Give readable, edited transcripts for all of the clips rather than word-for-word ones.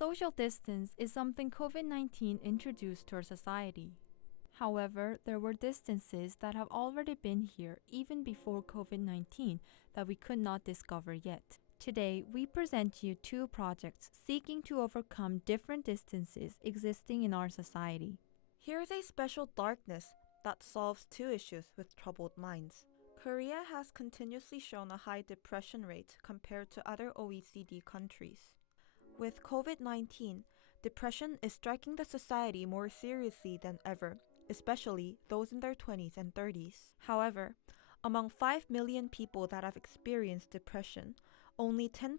Social distance is something COVID-19 introduced to our society. However, there were distances that have already been here even before COVID-19 that we could not discover yet. Today, we present you two projects seeking to overcome different distances existing in our society. Here's a special darkness that solves two issues with troubled minds. Korea has continuously shown a high depression rate compared to other OECD countries. With COVID-19, depression is striking the society more seriously than ever, especially those in their 20s and 30s. However, among 5 million people that have experienced depression, only 10%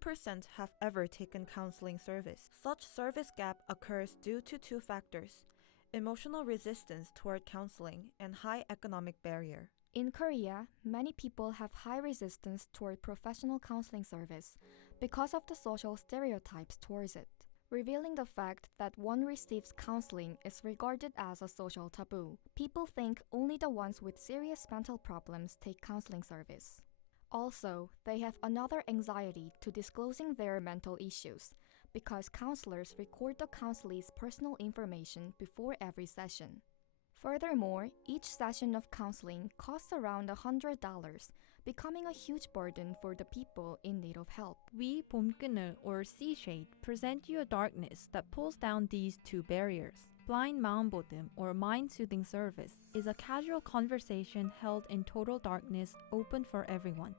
have ever taken counseling service. Such service gap occurs due to two factors: emotional resistance toward counseling and high economic barrier. In Korea, many people have high resistance toward professional counseling service because of the social stereotypes towards it, revealing the fact that one receives counseling is regarded as a social taboo. People think only the ones with serious mental problems take counseling service. Also, they have another anxiety to disclosing their mental issues because counselors record the counselee's personal information before every session. Furthermore, each session of counseling costs around $100, becoming a huge burden for the people in need of help. We, 봄그늘 or sea shade, present you a darkness that pulls down these two barriers. Blind 마음보듬 or mind-soothing service is a casual conversation held in total darkness, open for everyone.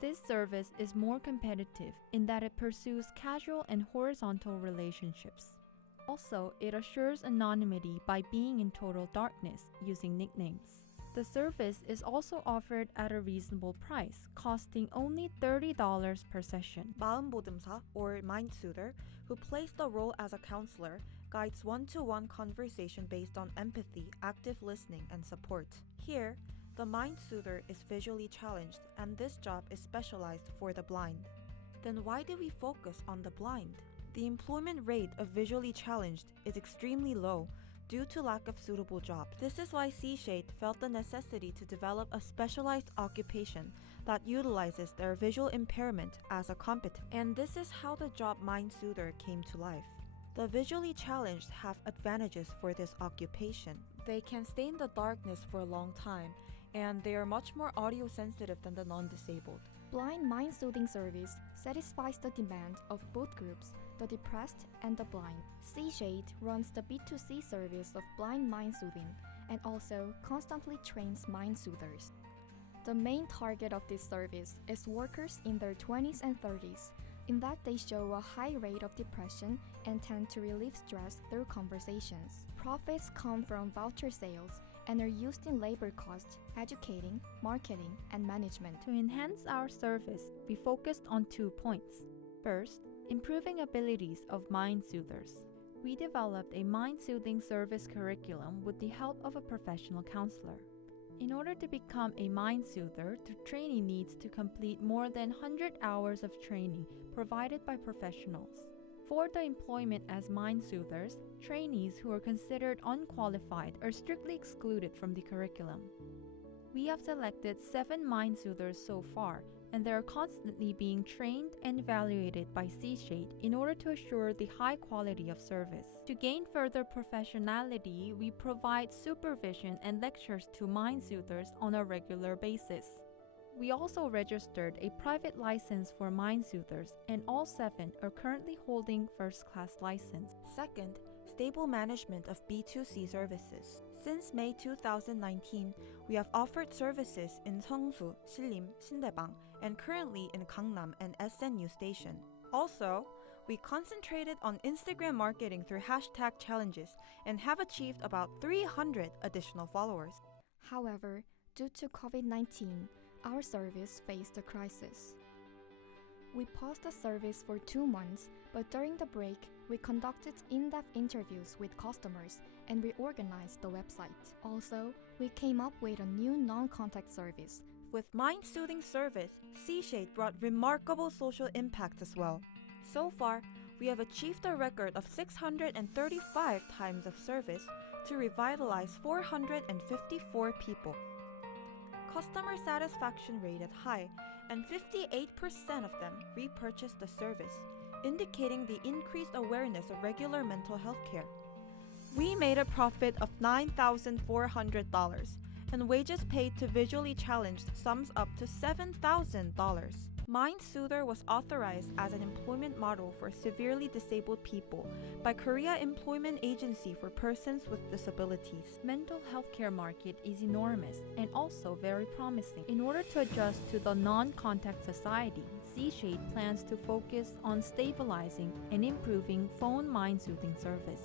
This service is more competitive in that it pursues casual and horizontal relationships. Also, it assures anonymity by being in total darkness using nicknames. The service is also offered at a reasonable price, costing only $30 per session. 마음보듬사 or mind soother, who plays the role as a counselor, guides one-to-one conversation based on empathy, active listening, and support. Here, the mind soother is visually challenged, and this job is specialized for the blind. Then why do we focus on the blind? The employment rate of visually challenged is extremely low due to lack of suitable jobs. This is why Seashade felt the necessity to develop a specialized occupation that utilizes their visual impairment as a competence. And this is how the job Mind Soother came to life. The visually challenged have advantages for this occupation. They can stay in the darkness for a long time, and they are much more audio sensitive than the non-disabled. Blind mind-soothing service satisfies the demand of both groups, the depressed and the blind. Seashade runs the B2C service of blind mind-soothing and also constantly trains mind-soothers. The main target of this service is workers in their 20s and 30s, in that they show a high rate of depression and tend to relieve stress through conversations. Profits come from voucher sales and are used in labor costs, educating, marketing, and management. To enhance our service, we focused on 2 points. First, improving abilities of mind soothers. We developed a mind-soothing service curriculum with the help of a professional counselor. In order to become a mind soother, the trainee needs to complete more than 100 hours of training provided by professionals. For the employment as mind soothers, trainees who are considered unqualified are strictly excluded from the curriculum. We have selected 7 mind soothers so far, and they are constantly being trained and evaluated by Seashade in order to assure the high quality of service. To gain further professionality, we provide supervision and lectures to mind soothers on a regular basis. We also registered a private license for mind soothers, and all 7 are currently holding first-class license. Second, stable management of B2C services. Since May 2019, we have offered services in Seongsu, Silim, Sindebang, and currently in Gangnam and SNU Station. Also, we concentrated on Instagram marketing through hashtag challenges and have achieved about 300 additional followers. However, due to COVID-19, our service faced a crisis. We paused the service for 2 months, but during the break, we conducted in-depth interviews with customers and reorganized the website. Also, we came up with a new non-contact service. With mind-soothing service, Seashade brought remarkable social impact as well. So far, we have achieved a record of 635 times of service to revitalize 454 people. Customer satisfaction rated high, and 58% of them repurchased the service, indicating the increased awareness of regular mental health care. We made a profit of $9,400, and wages paid to visually challenged sums up to $7,000. Mind Soother was authorized as an employment model for severely disabled people by Korea Employment Agency for Persons with Disabilities. Mental health care market is enormous and also very promising. In order to adjust to the non-contact society, C-Shade plans to focus on stabilizing and improving phone mind-soothing service.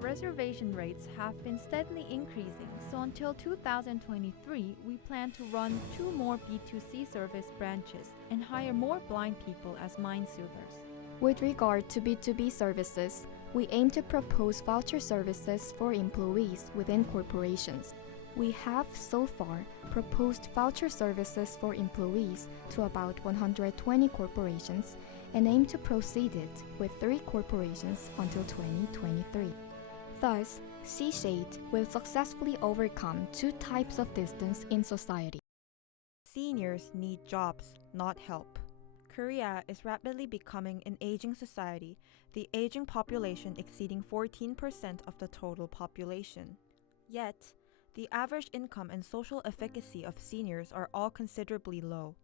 Reservation rates have been steadily increasing, so until 2023, we plan to run 2 more B2C service branches and hire more blind people as mind soothers. With regard to B2B services, we aim to propose voucher services for employees within corporations. We have so far proposed voucher services for employees to about 120 corporations and aim to proceed it with 3 corporations until 2023. Thus, C-Shade will successfully overcome 2 types of distance in society. Seniors need jobs, not help. Korea is rapidly becoming an aging society, the aging population exceeding 14% of the total population. Yet, the average income and social efficacy of seniors are all considerably low.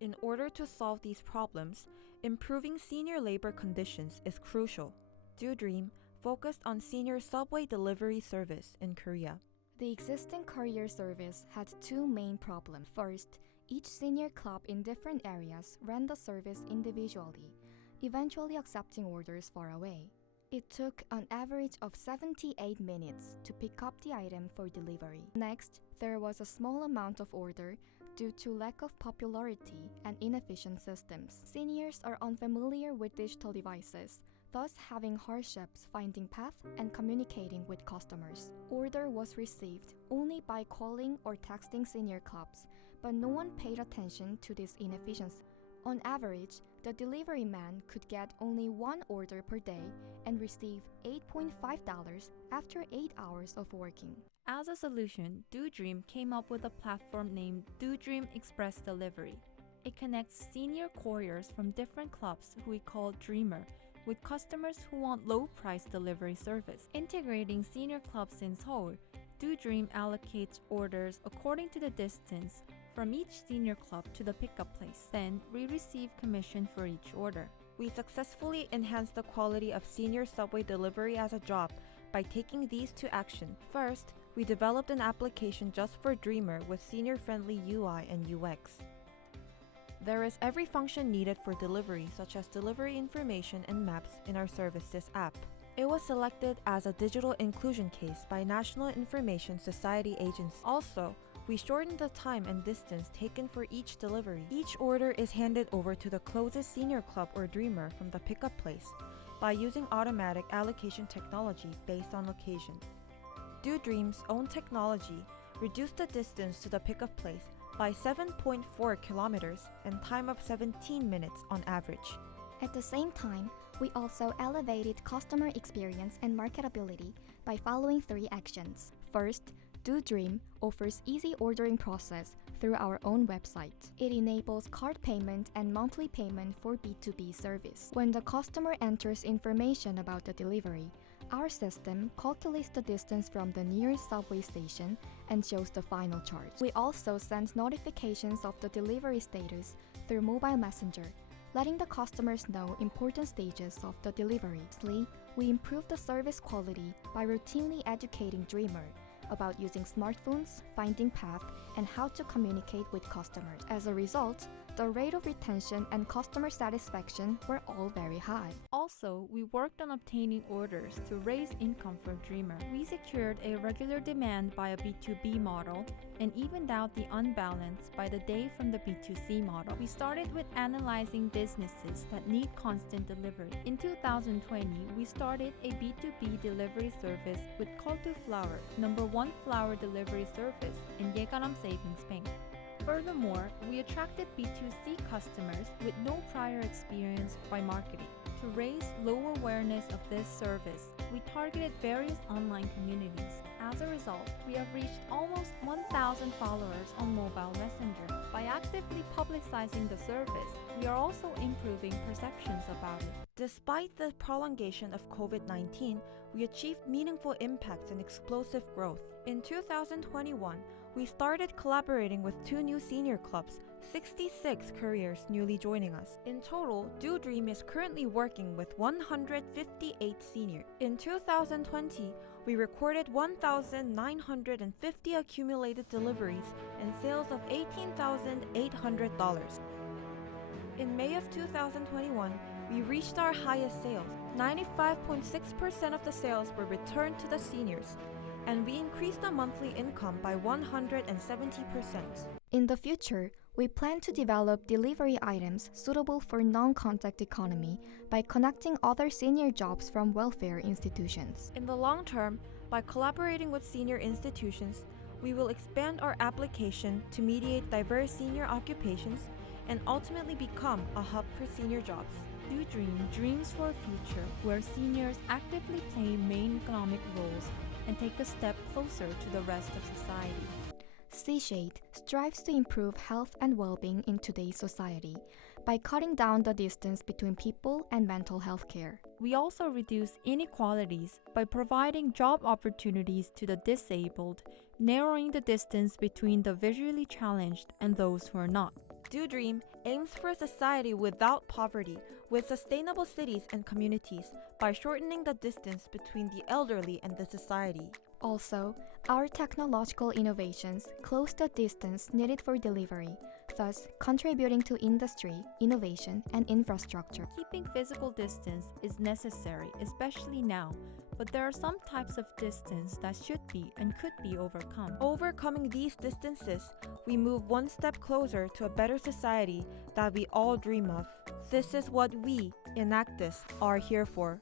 In order to solve these problems, improving senior labor conditions is crucial. DoDream focused on senior subway delivery service in Korea. The existing courier service had 2 main problems. First, each senior club in different areas ran the service individually, eventually accepting orders far away. It took an average of 78 minutes to pick up the item for delivery. Next, there was a small amount of order due to lack of popularity and inefficient systems. Seniors are unfamiliar with digital devices, thus having hardships finding path and communicating with customers. Order was received only by calling or texting senior clubs, but no one paid attention to this inefficiency. On average, the delivery man could get only 1 order per day and receive $8.5 after 8 hours of working. As a solution, DoDream came up with a platform named DoDream Express Delivery. It connects senior couriers from different clubs who we call Dreamer with customers who want low-price delivery service. Integrating senior clubs in Seoul, DoDream allocates orders according to the distance from each senior club to the pickup place. Then, we receive commission for each order. We successfully enhanced the quality of senior subway delivery as a job by taking these to action. First, we developed an application just for Dreamer with senior-friendly UI and UX. There is every function needed for delivery, such as delivery information and maps in our services app. It was selected as a digital inclusion case by National Information Society Agency. Also, we shortened the time and distance taken for each delivery. Each order is handed over to the closest senior club or Dreamer from the pickup place by using automatic allocation technology based on location. DoDream's own technology reduced the distance to the pickup place by 7.4 kilometers and time of 17 minutes on average. At the same time, we also elevated customer experience and marketability by following 3 actions. First, DoDream offers easy ordering process through our own website. It enables card payment and monthly payment for B2B service. When the customer enters information about the delivery, our system calculates the distance from the nearest subway station and shows the final charge. We also send notifications of the delivery status through mobile messenger, letting the customers know important stages of the delivery. Lastly, we improve the service quality by routinely educating Dreamer about using smartphones, finding path, and how to communicate with customers. As a result, the rate of retention and customer satisfaction were all very high. Also, we worked on obtaining orders to raise income for Dreamer. We secured a regular demand by a B2B model and evened out the unbalance by the day from the B2C model. We started with analyzing businesses that need constant delivery. In 2020, we started a B2B delivery service with Call to Flower, #1 flower delivery service in Yegaram Savings Bank. Furthermore, we attracted B2C customers with no prior experience by marketing. To raise low awareness of this service, we targeted various online communities. As a result, we have reached almost 1,000 followers on Mobile Messenger. By actively publicizing the service, we are also improving perceptions about it. Despite the prolongation of COVID-19, we achieved meaningful impact and explosive growth. In 2021, we started collaborating with 2 new senior clubs, 66 couriers newly joining us. In total, Do Dream is currently working with 158 seniors. In 2020, we recorded 1,950 accumulated deliveries and sales of $18,800. In May of 2021, we reached our highest sales. 95.6% of the sales were returned to the seniors, and we increased the monthly income by 170%. In the future, we plan to develop delivery items suitable for non-contact economy by connecting other senior jobs from welfare institutions. In the long term, by collaborating with senior institutions, we will expand our application to mediate diverse senior occupations and ultimately become a hub for senior jobs. Do Dream dreams for a future where seniors actively play main economic roles and take a step closer to the rest of society. Seashade strives to improve health and well-being in today's society by cutting down the distance between people and mental health care. We also reduce inequalities by providing job opportunities to the disabled, narrowing the distance between the visually challenged and those who are not. Do Dream aims for a society without poverty, with sustainable cities and communities by shortening the distance between the elderly and the society. Also, our technological innovations close the distance needed for delivery, thus contributing to industry, innovation, and infrastructure. Keeping physical distance is necessary, especially now, but there are some types of distance that should be and could be overcome. Overcoming these distances, we move one step closer to a better society that we all dream of. This is what we, Enactus, are here for.